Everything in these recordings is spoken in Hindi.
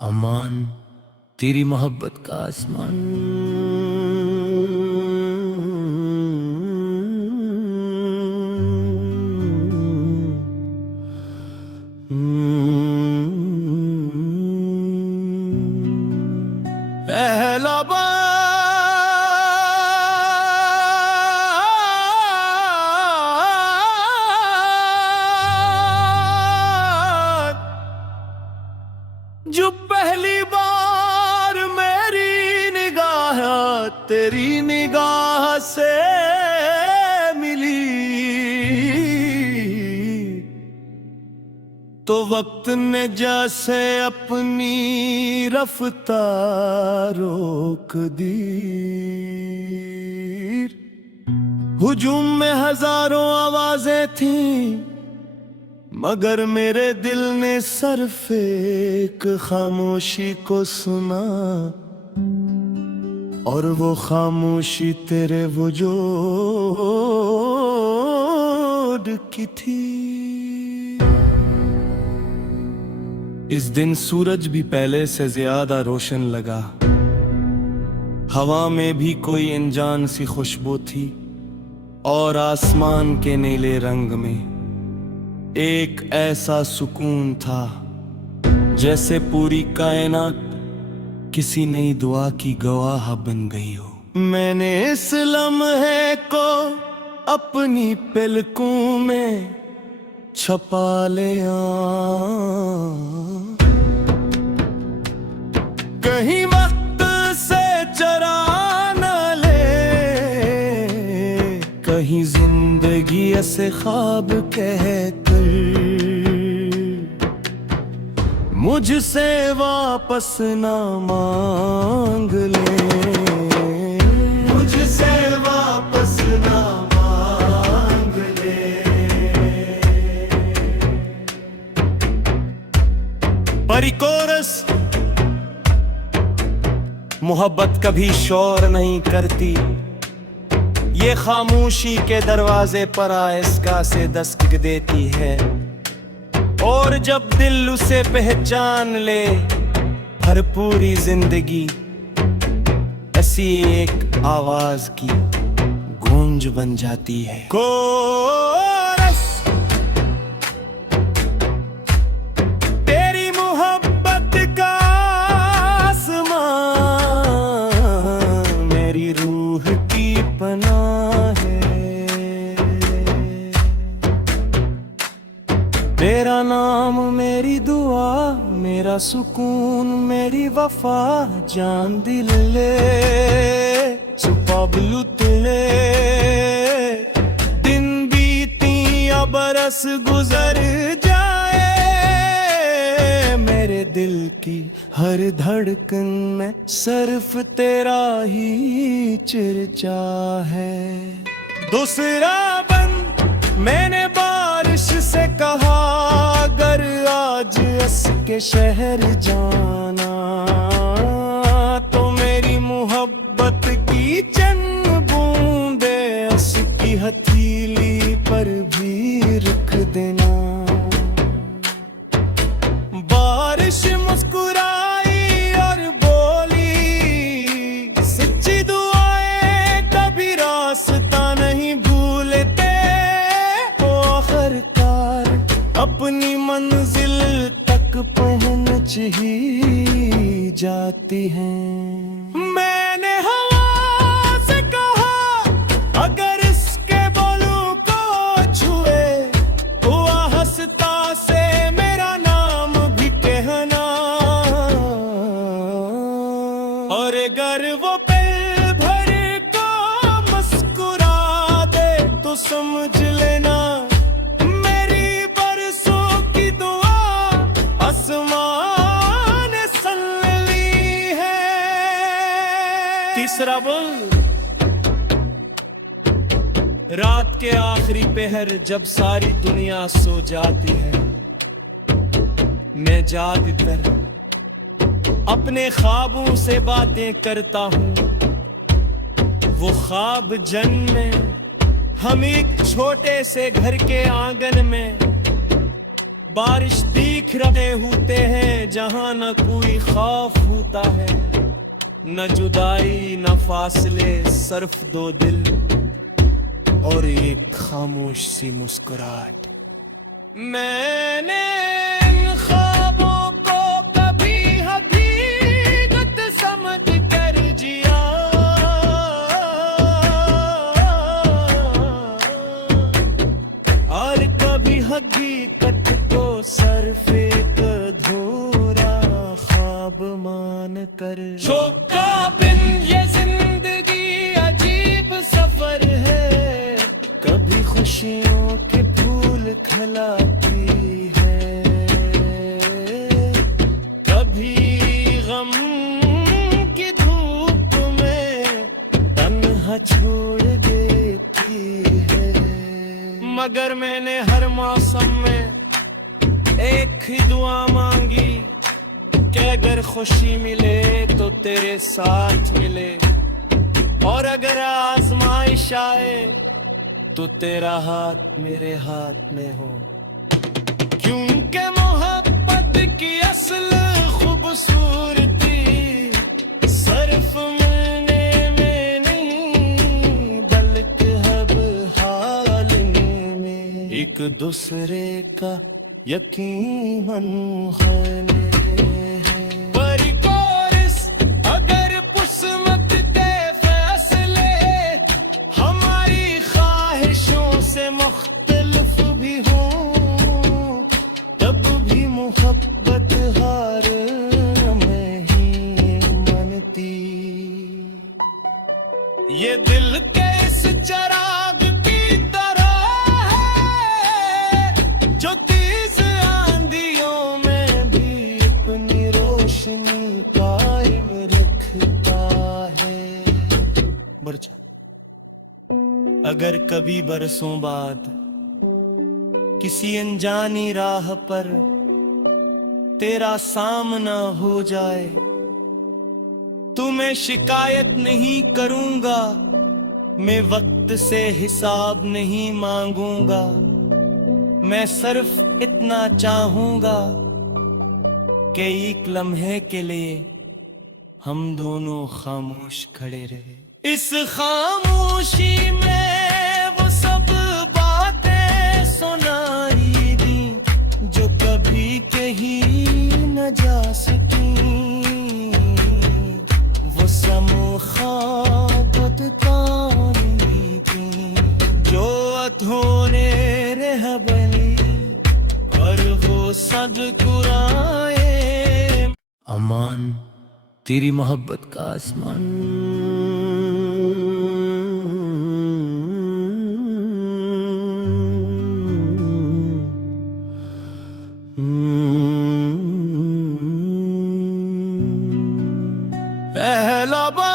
अमान तेरी मोहब्बत का आसमान। पहला बार जो पहली बार मेरी निगाह तेरी निगाह से मिली, तो वक्त ने जैसे अपनी रफ्तार रोक दी। हुजूम में हजारों आवाजें थीं, मगर मेरे दिल ने सिर्फ एक खामोशी को सुना, और वो खामोशी तेरे वजूद की थी। इस दिन सूरज भी पहले से ज्यादा रोशन लगा, हवा में भी कोई अनजान सी खुशबू थी, और आसमान के नीले रंग में एक ऐसा सुकून था जैसे पूरी कायनात किसी नई दुआ की गवाह बन गई हो। मैंने इस लम्हे को अपनी पलकों में छपा लिया, कहीं वक्त से चरा न ले, कहीं जिंदगी ऐसे ख्वाब कहकर मुझसे वापस ना मांग ले, मुझसे वापस ना मांग ले। परिकोरस मोहब्बत कभी शोर नहीं करती, ये खामोशी के दरवाजे पर आहिस्ता से दस्तक देती है, और जब दिल उसे पहचान ले हर पूरी जिंदगी ऐसी एक आवाज की गूंज बन जाती है। कोरस तेरी मोहब्बत का आसमान मेरी रूह की पनाह है, तेरा नाम मेरी दुआ, मेरा सुकून, मेरी वफा, जान दिल ले सुपबलू तिले। दिन बीती या बरस गुजर जाए, मेरे दिल की हर धड़कन में सिर्फ तेरा ही चर्चा है। दूसरा बन मैंने बारिश से कहा, अगर आज इसके शहर जाना, तो मेरी मोहब्बत की चंद बूंदे उसकी हथेली पर भी रख देना। बारिश मुस्कुराई और बोली, सच्ची दुआएं कभी रास्ता नहीं भूलते, अपनी मंजिल तक पहुंच ही जाती हैं। मैंने हवा से कहा, अगर इसके बालों को छुए, हुआ हंसता से मेरा नाम भी कहना, और अगर वो पल भर को मुस्कुरा दे तो समझ लेना तीसरा बोल। रात के आखिरी पहर जब सारी दुनिया सो जाती है, मैं जागकर अपने ख्वाबों से बातें करता हूँ। वो ख्वाब जन्म में हम एक छोटे से घर के आंगन में बारिश दिख रहे होते हैं जहां न कोई खौफ होता है, न जुदाई न फासले, सिर्फ दो दिल और एक खामोश सी मुस्कुराहट। मैंने इन ख्वाबों को कभी हकीकत समझ कर जिया, और कभी हकीकत को सिर्फ एक अधूरा ख्वाब मान कर। शोका बिन ये जिंदगी अजीब सफर है, कभी खुशियों के फूल खिलाती है, कभी गम की धूप में तन्हा छोड़ देती है। मगर मैंने हर मौसम में एक ही दुआ मांगी कि अगर खुशी मिले तो तेरे साथ मिले, और अगर आजमाइश आए तो तेरा हाथ मेरे हाथ में हो। क्योंकि मोहब्बत की असल खूबसूरती सिर्फ मिलने में नहीं, बल्कि हर हाल में एक दूसरे का यकीन होने है। परिकोरिस अगर पुस्मत के फैसले हमारी ख्वाहिशों से मुख्तलिफ भी हो, तब भी मोहब्बत हार नहीं मानती। ये दिल के इस चिराग की तरह है जो तेज आंधियों में भी अपनी रोशनी कायम रखता है। बरचा अगर कभी बरसों बाद किसी अनजानी राह पर तेरा सामना हो जाए, तो मैं शिकायत नहीं करूंगा, मैं वक्त से हिसाब नहीं मांगूंगा, मैं सिर्फ इतना चाहूंगा कि एक लम्हे के लिए हम दोनों खामोश खड़े रहे। इस खामोशी में वो सब बातें सुनाई दी जो कभी कहीं न जा सकी, वो समखाबत तानी थी जो अधूरे रह बनी, पर वो सदकुराए अमान तेरी मोहब्बत का आसमान। पहला बार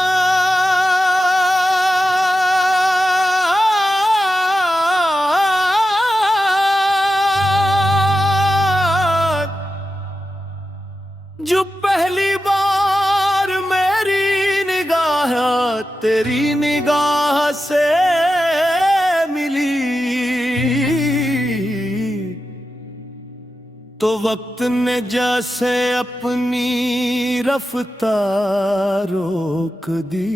जो पहली बार मेरी निगाह तेरी निगाह से मिली, तो वक्त ने जैसे अपनी रफ्तार रोक दी।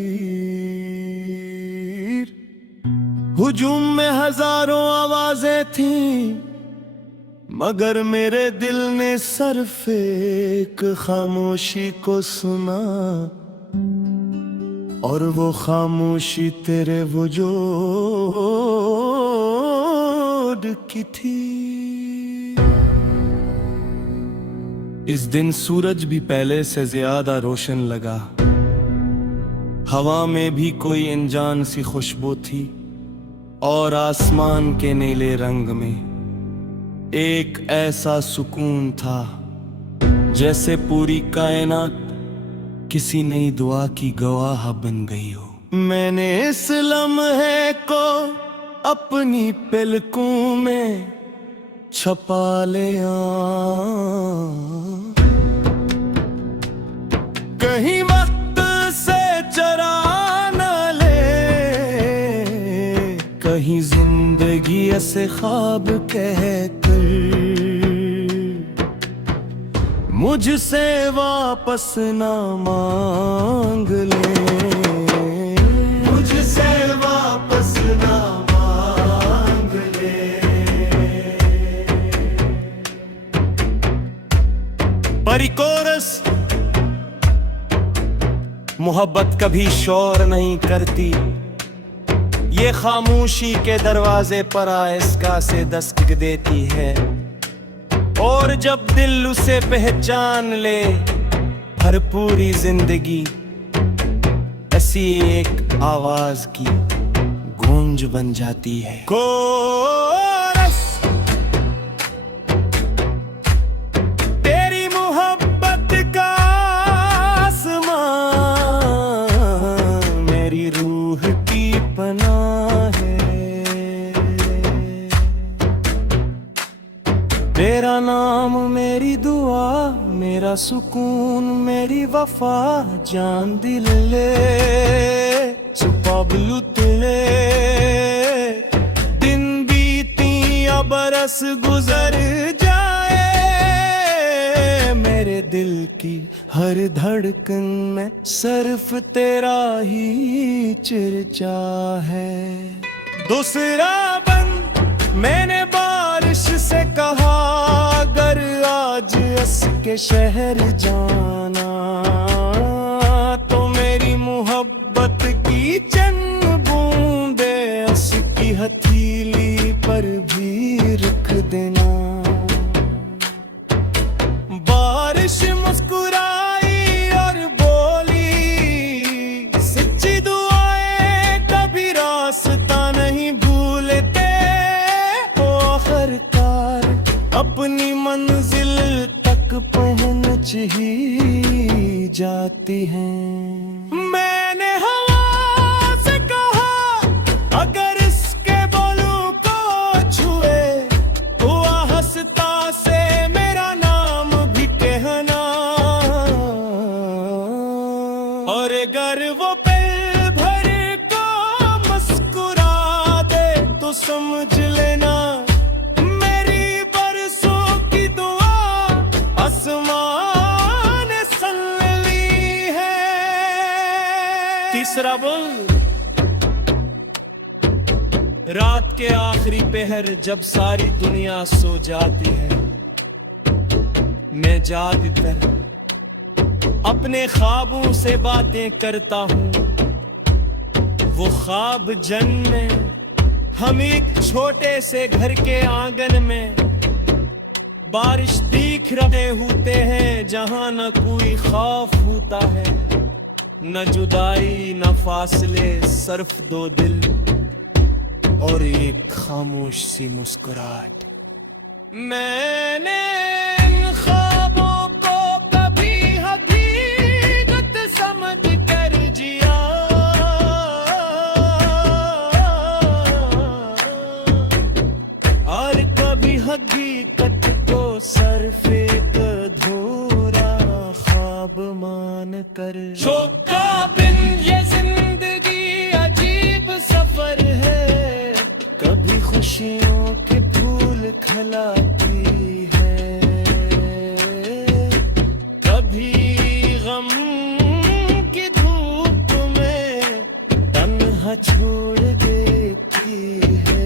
हुजूम में हजारों आवाजें थीं, मगर मेरे दिल ने सिर्फ एक खामोशी को सुना, और वो खामोशी तेरे वजूद की थी। इस दिन सूरज भी पहले से ज्यादा रोशन लगा, हवा में भी कोई अनजान सी खुशबू थी, और आसमान के नीले रंग में एक ऐसा सुकून था जैसे पूरी कायनात किसी नई दुआ की गवाह बन गई हो। मैंने इस लम्हे को अपनी पलकों में छपा लिया, कहीं वक्त से चरा न ले, कहीं जिंदगी ऐसे ख्वाब कह कर मुझसे वापस ना मांग ले, मुझसे वापस ना मांग ले। परिकोरस, मोहब्बत कभी शोर नहीं करती, ये खामोशी के दरवाजे पर आहिस्ता से दस्तक देती है। और जब दिल उसे पहचान ले, हर पूरी जिंदगी ऐसी एक आवाज की गूंज बन जाती है। कोरस, तेरी मोहब्बत का आसमां मेरी रूह की पनाह है। तेरा नाम मेरी दुआ, मेरा सुकून, मेरी वफा, जान दिल ले सुपबलुतले। दिन बीती या बरस गुजर जाए, मेरे दिल की हर धड़कन में सिर्फ तेरा ही चर्चा है। दूसरा बन मैंने बारिश से कहा, अगर आज इसके शहर जाना तो मेरी मोहब्बत की चंद बूंदे उसकी हथेली पर भी रख देना। बारिश मुस्कुराई और बोली, सच्ची दुआएं कभी रास्ता नहीं भूलते। आखिरकार अपनी मंजिल तक पहुंच ही जाती हैं। मैंने हवा से कहा, अगर इसके बोलूं को छुए, हुआ हंसता से मेरा नाम भी कहना। और अगर वो पल भर को मुस्कुरा दे तो समझ लेना तीसरा बोल। रात के आखिरी पहर जब सारी दुनिया सो जाती है, मैं जागकर अपने ख्वाबों से बातें करता हूँ। वो ख्वाब जन्मे हम एक छोटे से घर के आंगन में, बारिश दिख रहे होते हैं जहां न कोई खौफ होता है, न जुदाई न फासले, सिर्फ दो दिल और एक खामोश सी मुस्कुराहट। मैंने इन ख्वाबों को कभी हकीकत समझ कर जिया, और कभी हकीकत को सिर्फ एक अधूरा ख्वाब मान कर। शोका बिन ये जिंदगी अजीब सफर है, कभी खुशियों के फूल खिलाती है, कभी गम की धूप में तन्हा छोड़ देती है।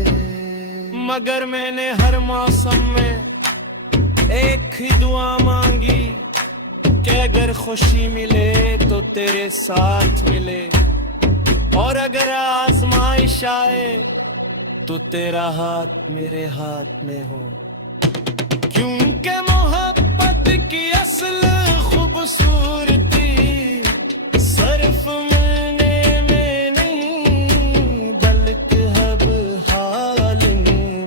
मगर मैंने हर मौसम में एक ही दुआ मांगी कि अगर खुशी मिले तो तेरे साथ मिले, और अगर आजमाइश आए तो तेरा हाथ मेरे हाथ में हो। क्योंकि मोहब्बत की असल खूबसूरती सिर्फ मिलने में नहीं, बल्कि हर हाल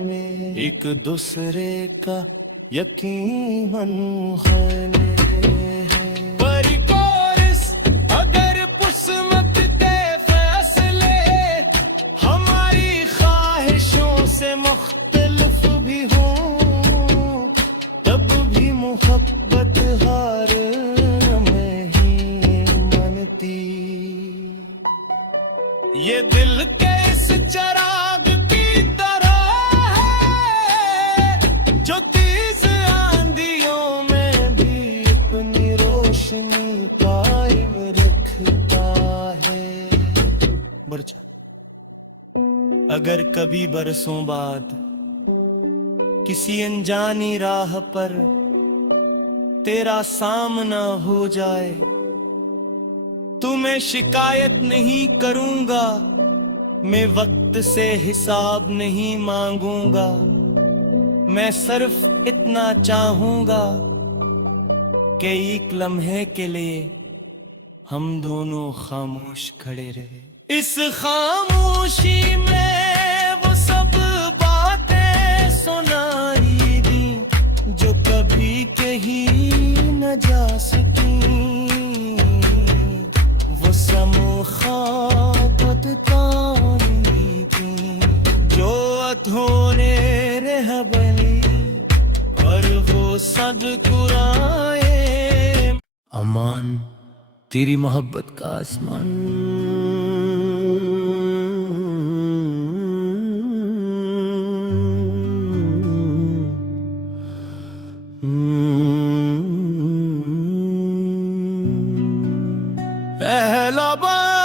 में एक दूसरे का यकीन होने। परिकोरस, अगर पुस्मत के फैसले हमारी ख्वाहिशों से मुख्तलिफ भी हों, तब भी मोहब्बत हार में ही मनती। ये दिल के इस चिराग की तरह है जो तेज आंधियों में भी कायम रखता है। बरचा अगर कभी बरसों बाद किसी अनजानी राह पर तेरा सामना हो जाए तो मैं शिकायत नहीं करूंगा, मैं वक्त से हिसाब नहीं मांगूंगा। मैं सिर्फ इतना चाहूंगा कि एक लम्हे के लिए हम दोनों खामोश खड़े रहे। इस खामोशी में वो सब बातें सुनाई दी जो कभी कहीं न जा सकी। वो समखाबत तानी थी जो अधूरे रह बनी और वो सदकुराए। अमान तेरी मोहब्बत का आसमान। पहला बार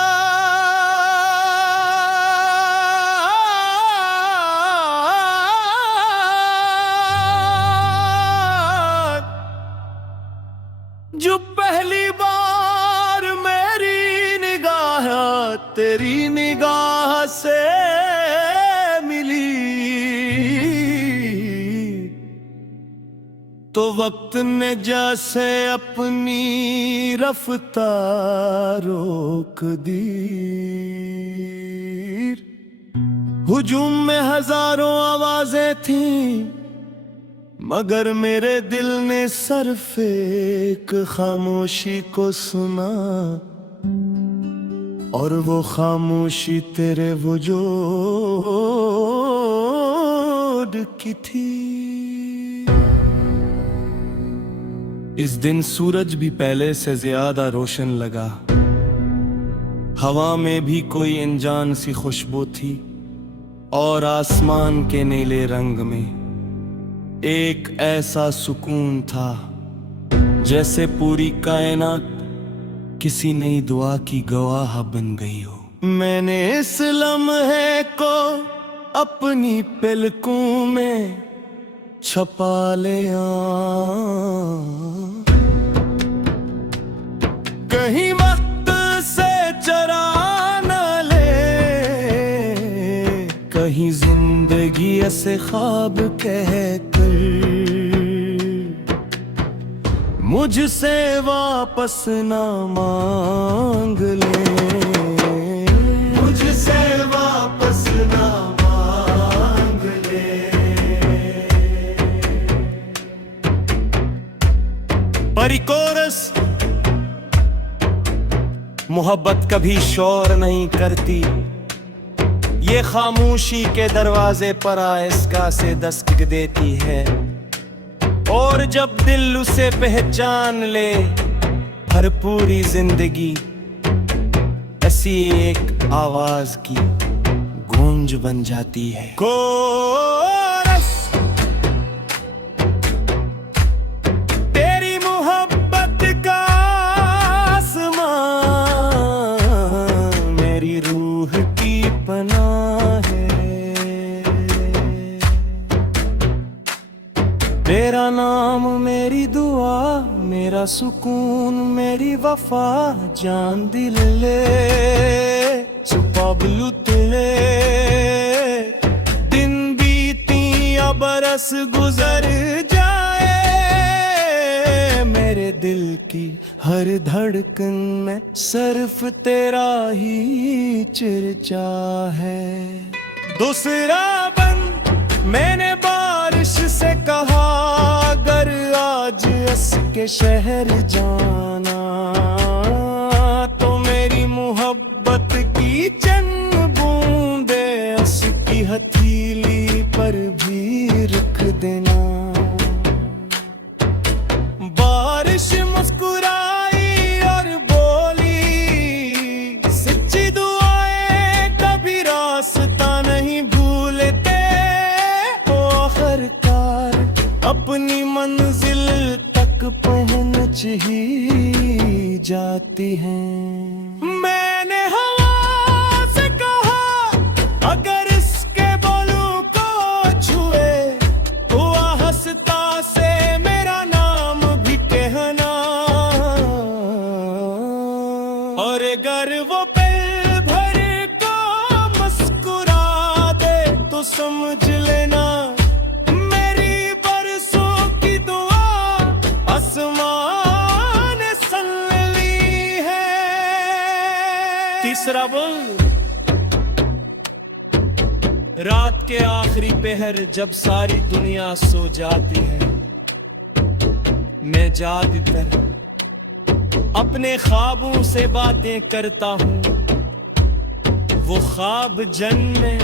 जो पहली बार मेरी निगाह तेरी निगाह से मिली तो वक्त ने जैसे अपनी रफ्तार रोक दी। हुजूम में हजारों आवाजें थीं मगर मेरे दिल ने सिर्फ एक खामोशी को सुना और वो खामोशी तेरे वजूद की थी। इस दिन सूरज भी पहले से ज्यादा रोशन लगा। हवा में भी कोई अनजान सी खुशबू थी और आसमान के नीले रंग में एक ऐसा सुकून था जैसे पूरी कायनात किसी नई दुआ की गवाह बन गई हो। मैंने इस लम्हे को अपनी पलकों में छपा लिया। कहीं वक्त से चरा न ले, कहीं जिंदगी ऐसे ख्वाब कह कर मुझसे वापस ना मांग ले, मुझसे वापस ना मांग ले। परिकोरस मोहब्बत कभी शोर नहीं करती, ये खामोशी के दरवाजे पर आहिस्ता से दस्तक देती है और जब दिल उसे पहचान ले हर पूरी जिंदगी ऐसी एक आवाज की गूंज बन जाती है। कोरस तेरी मोहब्बत का आसमां मेरी रूह की पनाह है। तेरा नाम मेरी दुआ, मेरा सुकून, मेरी वफा, जान दिल ले सुपाबलू तुले। दिन बीती या बरस गुजर जाए, मेरे दिल की हर धड़कन में सिर्फ तेरा ही चर्चा है। दूसरा बन मैंने बारिश से कहा, अगर आज इसके शहर जाना तो मेरी मोहब्बत की चंद बूंदे उसकी हथेली पर भी रख देना। बारिश मुस्कुराई और बोली, सच्ची दुआएं कभी रास्ता नहीं भूलते। आखिरकार अपनी मंजिल तक पहुंच ही जाती हैं। मैंने हवा से कहा अगर इसके बोलूं को छुए, हुआ हंसता से मेरा नाम भी कहना, और अगर वो पल भर को मुस्कुरा दे तो समझ लेना मेरी बरसों की दुआ आसमान ने सुन ली है। तीसरा बोल। रात के आखिरी पहर जब सारी दुनिया सो जाती है, मैं जागकर अपने ख्वाबों से बातें करता हूँ। वो ख्वाब जन्मे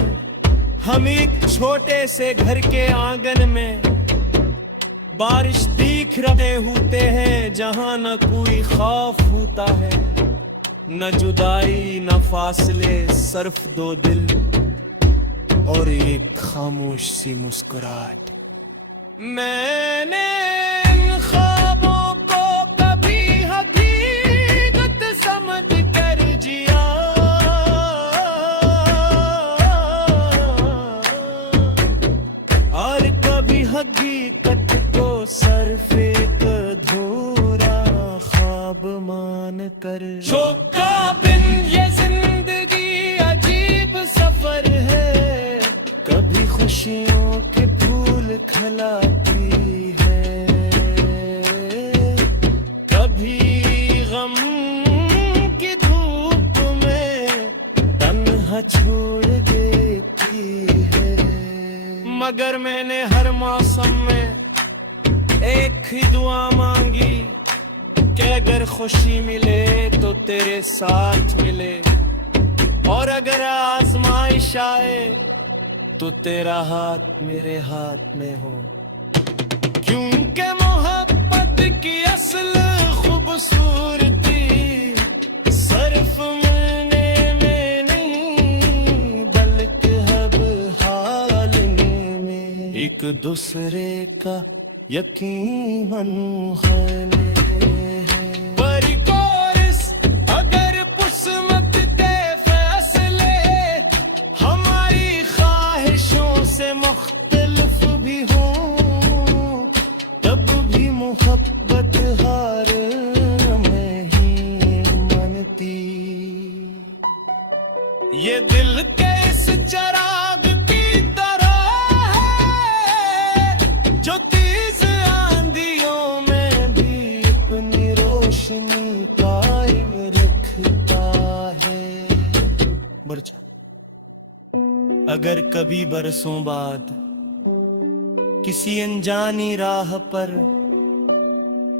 हम एक छोटे से घर के आंगन में, बारिश दिख रहे होते हैं जहां न कोई खौफ होता है, न जुदाई न फासले, सिर्फ दो दिल और एक खामोश सी मुस्कुराहट। मैंने इन ख्वाबों को कभी हकीकत समझ कर जिया, और कभी हकीकत को सिर्फ एक अधूरा ख्वाब मान कर। शोका बिन ये जिंदगी अजीब सफर है, कभी खुशियों के फूल खिलाती है, कभी गम की धूप में तन्हा छोड़ देती है। मगर मैंने हर मौसम में एक ही दुआ मांगी कि अगर खुशी मिले तो तेरे साथ मिले, और अगर आजमाइश आए तो तेरा हाथ मेरे हाथ में हो। क्योंकि मोहब्बत की असल खूबसूरती सिर्फ मिलने में नहीं, बल्कि हर हाल में एक दूसरे का यकीन होने है। परिकोरिस अगर पुस्मत दे फैसले हमारी ख्वाहिशों से मुख्तलिफ भी हो, तब भी मोहब्बत हार में ही मनती। ये दिल के इस चराग की तरह है जो तेज आंधियों में भी अपनी रोशनी कायम रखता है। अगर कभी बरसों बाद किसी अनजानी राह पर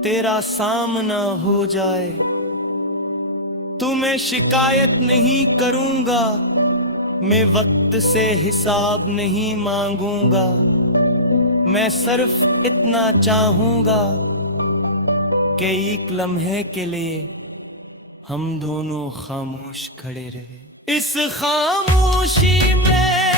तेरा सामना हो जाए तो मैं शिकायत नहीं करूंगा, मैं वक्त से हिसाब नहीं मांगूंगा, मैं सिर्फ इतना चाहूंगा कि एक लम्हे के लिए हम दोनों खामोश खड़े रहे। इस खामोशी में